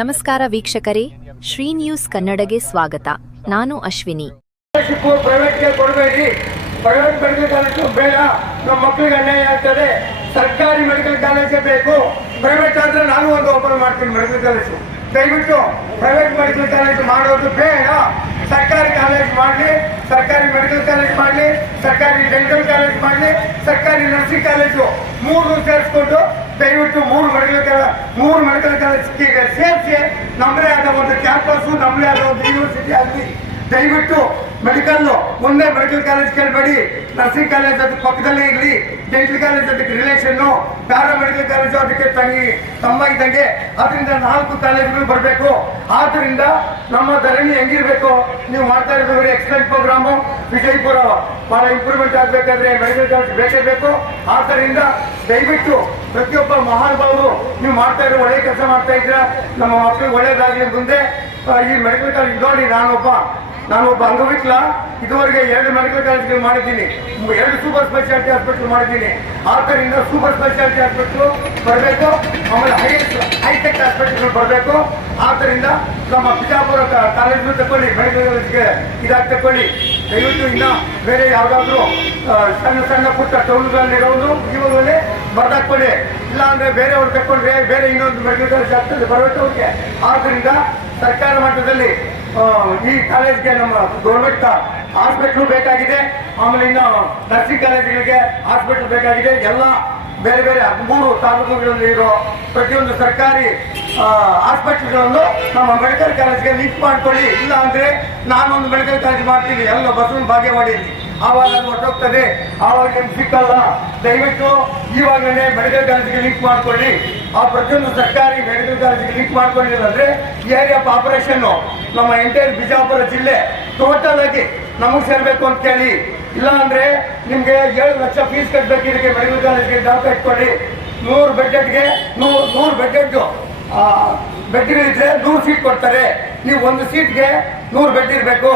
ನಮಸ್ಕಾರ ವೀಕ್ಷಕರೇ, ಶ್ರೀ ನ್ಯೂಸ್ ಕನ್ನಡಗೆ ಸ್ವಾಗತ. ನಾನು ಅಶ್ವಿನಿ. ಪ್ರೈವೇಟ್ಗೆ ಕೊಡಬೇಡಿ, ಪ್ರೈವೇಟ್ ಮೆಡಿಕಲ್ ಕಾಲೇಜು ಬೇಡ, ನಮ್ಮ ಮಕ್ಕಳಿಗೆ ಅನ್ಯಾಯ ಆಗ್ತದೆ. ಸರ್ಕಾರಿ ಮೆಡಿಕಲ್ ಕಾಲೇಜೇ ಬೇಕು. ಪ್ರೈವೇಟ್ ಆದ್ರೆ ನಾನು ಒಂದು ಓಪನ್ ಮಾಡ್ತೀನಿ ಮೆಡಿಕಲ್ ಕಾಲೇಜು. ದಯವಿಟ್ಟು ಪ್ರೈವೇಟ್ ಮೆಡಿಕಲ್ ಕಾಲೇಜ್ ಮಾಡೋದು ಬೇಡ. ಸರ್ಕಾರಿ ಕಾಲೇಜ್ ಮಾಡಲಿ, ಸರ್ಕಾರಿ ಮೆಡಿಕಲ್ ಕಾಲೇಜ್ ಮಾಡಲಿ, ಸರ್ಕಾರಿ ಡೆಂಟಲ್ ಕಾಲೇಜ್ ಮಾಡಲಿ, ಸರ್ಕಾರಿ ನರ್ಸಿಂಗ್ ಕಾಲೇಜು ಮೂರು ಸೇರಿಸ್ಕೊಂಡು ದಯವಿಟ್ಟು ಮೂರು ಮೆಡಿಕಲ್ ಕಾಲೇಜ್ಗೆ ಸೇರಿಸಿ ನಮ್ಮದೇ ಆದ ಒಂದು ಕ್ಯಾಂಪಸ್ಸು, ನಮ್ಮದೇ ಆದ ಒಂದು ಯೂನಿವರ್ಸಿಟಿ ಆಗಲಿ. ದಯವಿಟ್ಟು ಮುಂದೆ ಮೆಡಿಕಲ್ ಕಾಲೇಜ್ ಕೇಳಬೇಡಿ. ನರ್ಸಿಂಗ್ ಕಾಲೇಜ್ ಅದಕ್ಕೆ ಪಕ್ಕದಲ್ಲೇ ಇರಲಿ, ಡೆಂಟಲ್ ಕಾಲೇಜ್ ಅದಕ್ಕೆ ರಿಲೇಷನ್ನು, ಪ್ಯಾರಾಮೆಡಿಕಲ್ ಕಾಲೇಜು ಅದಕ್ಕೆ ತಮ್ಮ ಇದ್ದಂಗೆ. ಅದರಿಂದ 4 ಕಾಲೇಜುಗಳು ಬರಬೇಕು. ಆದ್ದರಿಂದ ನಮ್ಮ ಧರಣಿ ಹೆಂಗಿರ್ಬೇಕು, ನೀವು ಮಾಡ್ತಾ ಇರೋದು ಎಕ್ಸಲೆಂಟ್ ಪ್ರೋಗ್ರಾಮು. ವಿಜಯಪುರ ಬಹಳ ಇಂಪ್ರೂವ್ಮೆಂಟ್ ಆಗಬೇಕಾದ್ರೆ ಮೆಡಿಕಲ್ ಕಾಲೇಜ್ ಬೇಕೇ ಬೇಕು. ಆದ್ದರಿಂದ ದಯವಿಟ್ಟು ಪ್ರತಿಯೊಬ್ಬ ಮಹಾನುಭಾವರು ನೀವು ಮಾಡ್ತಾ ಇರೋ ಒಳ್ಳೆ ಕೆಲಸ ಮಾಡ್ತಾ ಇದ್ದೀರಾ. ನಮ್ಮ ಮಕ್ಕಳಿಗೆ ಒಳ್ಳೇದಾಗಲಿ. ಮುಂದೆ ಈ ಮೆಡಿಕಲ್ ಕಾಲೇಜ್ ನೋಡಿ, ನಾನೊಬ್ಬ ಅಂಗವಿಕಲ. ಇದುವರೆಗೆ 2 ಮೆಡಿಕಲ್ ಕಾಲೇಜ್ಗಳು ಮಾಡಿದ್ದೀನಿ, 2 ಸೂಪರ್ ಸ್ಪೆಷಾಲಿಟಿ ಹಾಸ್ಪಿಟಲ್ ಮಾಡಿದ್ದೀನಿ. ಆದ್ದರಿಂದ ಸೂಪರ್ ಸ್ಪೆಷಾಲಿಟಿ ಹಾಸ್ಪಿಟಲ್ ಬರಬೇಕು, ಆಮೇಲೆ ಹೈಟೆಕ್ ಹಾಸ್ಪಿಟಲ್ಗಳು ಬರಬೇಕು. ಆದ್ದರಿಂದ ನಮ್ಮ ಬಿಜಾಪುರ ಕಾಲೇಜು ತಗೊಳ್ಳಿ, ಮೆಡಿಕಲ್ ಕಾಲೇಜ್ಗೆ ಇದಾಗಿ ತಗೊಳ್ಳಿ. ದಯವಿಟ್ಟು ಇನ್ನು ಬೇರೆ ಯಾವುದಾದ್ರೂ ಸಣ್ಣ ಪುಟ್ಟ ಟೌನ್ಗಳಲ್ಲಿರೋದು ಇವಾಗಲೇ ಬರ್ದಾಕೊಳ್ಳಿ. ಇಲ್ಲ ಅಂದರೆ ಬೇರೆಯವ್ರು ತಗೊಂಡ್ರೆ ಬೇರೆ ಇನ್ನೊಂದು ಮೆಡಿಕಲ್ ಕಾಲೇಜ್ ಆಗ್ತದೆ ಬರಬೇಕು ಅವ್ರಿಗೆ. ಆದ್ದರಿಂದ ಸರ್ಕಾರ ಮಟ್ಟದಲ್ಲಿ ಈ ಕಾಲೇಜ್ಗೆ ನಮ್ಮ ಗೌರ್ಮೆಂಟ್ ಹಾಸ್ಪಿಟ್ಲು ಬೇಕಾಗಿದೆ. ಆಮೇಲೆ ಇನ್ನು ನರ್ಸಿಂಗ್ ಕಾಲೇಜುಗಳಿಗೆ ಹಾಸ್ಪಿಟಲ್ ಬೇಕಾಗಿದೆ. ಎಲ್ಲ ಬೇರೆ 13 ತಾಲೂಕುಗಳಲ್ಲಿ ಇರೋ ಪ್ರತಿಯೊಂದು ಸರ್ಕಾರಿ ಹಾಸ್ಪಿಟಲ್ಗಳನ್ನು ನಮ್ಮ ಮೆಡಿಕಲ್ ಕಾಲೇಜ್ಗೆ ಲಿಂಕ್ ಮಾಡ್ಕೊಳ್ಳಿ. ಇಲ್ಲ ಅಂದರೆ ನಾನೊಂದು ಮೆಡಿಕಲ್ ಕಾಲೇಜ್ ಮಾಡ್ತೀನಿ, ಎಲ್ಲ ಬಸವನ ಭಾಗ್ಯವಾಡಿಯಲ್ಲಿ. ಆವಾಗ ಅದು ಹೊರಟೋಗ್ತದೆ, ಆವಾಗ ಏನು ಸಿಕ್ಕಲ್ಲ. ದಯವಿಟ್ಟು ಇವಾಗಲೇ ಮೆಡಿಕಲ್ ಕಾಲೇಜಿಗೆ ಲಿಂಕ್ ಮಾಡ್ಕೊಳ್ಳಿ. ಆ ಪ್ರತಿಯೊಂದು ಸರ್ಕಾರಿ ಮೆಡಿಕಲ್ ಕಾಲೇಜಿಗೆ ಲಿಂಕ್ ಮಾಡ್ಕೊಂಡಿಲ್ಲ ಅಂದರೆ ಏರಿಯಾ ಪಾಪುಲೇಷನ್ನು ನಮ್ಮ ಎಂಟೈರ್ ಬಿಜಾಪುರ ಜಿಲ್ಲೆ ಟೋಟಲ್ ಆಗಿ ನಮಗೆ ಸೇರಬೇಕು ಅಂತ ಕೇಳಿ. ಇಲ್ಲ ಅಂದರೆ ನಿಮಗೆ 7 ಲಕ್ಷ ಫೀಸ್ ಕಟ್ಟಬೇಕು. ಇದಕ್ಕೆ ಮೆಡಿಕಲ್ ಕಾಲೇಜ್ಗೆ ಡಾಕ್ಟರ್ ಇಟ್ಕೊಳ್ಳಿ. 100 ಬೆಡ್ಗೆ 100 ಬೆಡ್ಗಳಿದ್ರೆ 100 ಸೀಟ್ ಕೊಡ್ತಾರೆ. ನೀವು ಒಂದು ಸೀಟ್ಗೆ 100 ಬೆಡ್ ಇರಬೇಕು.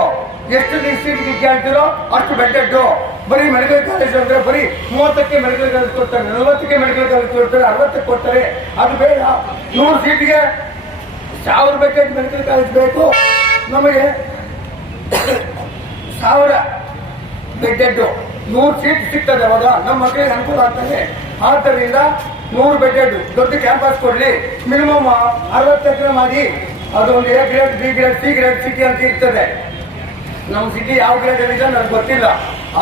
ಎಷ್ಟು ನೀವು ಸೀಟ್ಗೆ ಕೇಳ್ತೀರೋ ಅಷ್ಟು ಬೆಡ್ಡು. ಬರೀ ಮೆಡಿಕಲ್ ಕಾಲೇಜ್ ಅಂದರೆ ಬರೀ 30ಕ್ಕೆ ಮೆಡಿಕಲ್ ಕಾಲೇಜ್ ಕೊಡ್ತಾರೆ, 40ಕ್ಕೆ ಮೆಡಿಕಲ್ ಕಾಲೇಜ್ ಕೊಡ್ತಾರೆ, 60ಕ್ಕೆ ಕೊಡ್ತಾರೆ. ಅದು ಬೇಡ. 100 ಸೀಟ್ಗೆ 1000 ಬೆಡ್ ಮೆಡಿಕಲ್ ಕಾಲೇಜ್ ಬೇಕು. ನಮಗೆ 1000 ಬೆಡ್ 100 ಸೀಟ್ ಸಿಗ್ತದೆ. ಅವಾಗ ನಮ್ಮ ಮಕ್ಕಳಿಗೆ ಅನುಕೂಲ ಆಗ್ತದೆ. ಆದ್ದರಿಂದ 100 ಬೆಡ್ ದೊಡ್ಡ ಕ್ಯಾಂಪಸ್ ಕೊಡಲಿ. ಮಿನಿಮಮ್ 60 ಎಕರೆ ಮಾಡಿ. ಅದೊಂದು A grade, B grade, C grade city ಅಂತ ಇರ್ತದೆ. ನಮ್ಮ ಸಿಟಿ ಯಾವ ಗ್ರೇಡಲ್ಲಿದೆ ನನಗೆ ಗೊತ್ತಿಲ್ಲ.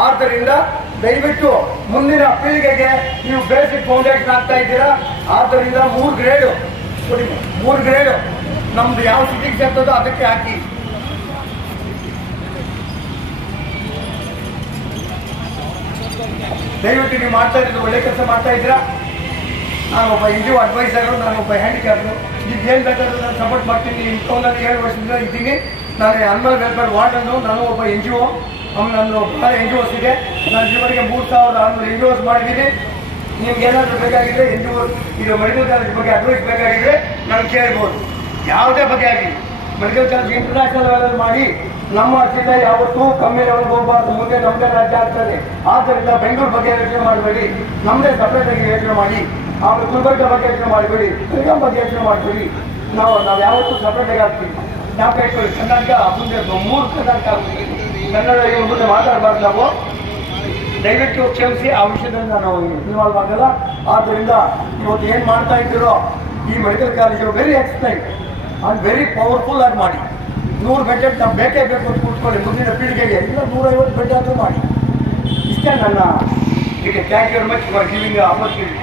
ಆದ್ದರಿಂದ ದಯವಿಟ್ಟು ಮುಂದಿನ ಪೀಳಿಗೆಗೆ ನೀವು ಬೇಸಿಕ್ ಫೌಂಡೇಶನ್ ಆಗ್ತಾ ಇದ್ದೀರಾ. ಆದ್ದರಿಂದ 3 ಗ್ರೇಡು ಕೊಡಿ. 3 ಗ್ರೇಡು ನಮ್ದು ಯಾವ ಸಿಟಿಗೆ ಸೇರ್ತದೋ ಅದಕ್ಕೆ ಹಾಕಿ. ದಯವಿಟ್ಟು ನೀವು ಮಾಡ್ತಾ ಇರೋದು ಒಳ್ಳೆ ಕೆಲಸ ಮಾಡ್ತಾ ಇದ್ದೀರಾ. ನಾನೊಬ್ಬ NGO ಅಡ್ವೈಸರು, ನಾನೊಬ್ಬ ಹ್ಯಾಂಡಿಕ್ಯಾಪ್ರು. ಈಗ ಏನು ಬೇಕಾದ್ರೂ ನಾನು ಸಪೋರ್ಟ್ ಮಾಡ್ತೀನಿ. ಇಂಥವನ್ನಲ್ಲಿ 7 ವರ್ಷದಿಂದ ಇದ್ದೀನಿ. ನಾನು ಅನಿಮಲ್ ವೆಲ್ಫೇರ್ ವಾರ್ಡನ್ನು. ನಾನು ಒಬ್ಬ NGO. ಆಮೇಲೆ ನಾನು ಭಾಳ NGOs ಇದೆ. ನಾನು ಇದುವರೆಗೆ 3600 NGOs ಮಾಡಿದ್ದೀನಿ. ನಿಮ್ಗೆ ಏನಾದರೂ ಬೇಕಾಗಿದ್ದರೆ NGO ಇದು ಮೆಡಿಕಲ್ ಕಾಲೇಜ್ ಬಗ್ಗೆ ಅಡ್ವೈಸ್ ಬೇಕಾಗಿದ್ದರೆ ನಾನು ಕೇಳ್ಬೋದು. ಯಾವುದೇ ಬಗ್ಗೆ ಆಗಲಿ ಮೆಡಿಕಲ್ ಕಾಲೇಜ್ ಇಂಟರ್ನ್ಯಾಷನಲ್ ಲೆವೆಲ್ ಮಾಡಿ. ನಮ್ಮ ಜಿಲ್ಲೆ ಯಾವತ್ತೂ ಕಮ್ಮಿ ಲೆವೆಲ್ಗೆ ಹೋಗಬಾರ್ದು. ಮುಂದೆ ನಮ್ಮದೇ ರಾಜ್ಯ ಆಗ್ತದೆ. ಆದ್ದರಿಂದ ಬೆಂಗಳೂರು ಬಗ್ಗೆ ಯೋಚನೆ ಮಾಡಬೇಡಿ, ನಮ್ಮದೇ ಸಪ್ರೇಟಾಗಿ ಯೋಚನೆ ಮಾಡಿ. ಆಮೇಲೆ ಗುಲ್ಬರ್ಗ ಬಗ್ಗೆ ಯೋಚನೆ ಮಾಡಬೇಡಿ, ಬೆಳಗಾಂ ಬಗ್ಗೆ ಯೋಚನೆ ಮಾಡಬೇಡಿ. ನಾವು ಯಾವತ್ತೂ ಸಪ್ರೇಟಾಗಿ ಆಗ್ತೀವಿ. ಜ್ಞಾಪಕ ಇಟ್ಕೊಳ್ಳಿ. ಕರ್ನಾಟಕ ಮುಂದೆ 3 ಕರ್ನಾಟಕ ಆಗ್ತೀವಿ. ಕನ್ನಡ ಇವ್ರ ಮುಂದೆ ಮಾತಾಡಬಾರ್ದು ನಾವು. ದಯವಿಟ್ಟು ಕ್ಷಮಿಸಿ, ಆ ವಿಷಯದಿಂದ ನಾವು ಇನ್ವಾಲ್ವ್ ಆಗಲ್ಲ. ಆದ್ದರಿಂದ ಇವತ್ತು ಏನು ಮಾಡ್ತಾ ಇದ್ದೀರೋ ಈ medical college very expect and very powerful ಆಗಿ ಮಾಡಿ. 100 ಬೆಡ್ ನಾವು ಬೇಕೇ ಬೇಕು ಅಂತ ಕೂತ್ಕೊಳ್ಳಿ. ಮುಂದಿನ ಪೀಳಿಗೆಗೆ ಇಲ್ಲ 150 ಬೆಡ್ ಆದರೂ ಮಾಡಿ. ಇಷ್ಟೇ ನನ್ನ. Thank you very much for giving opportunity.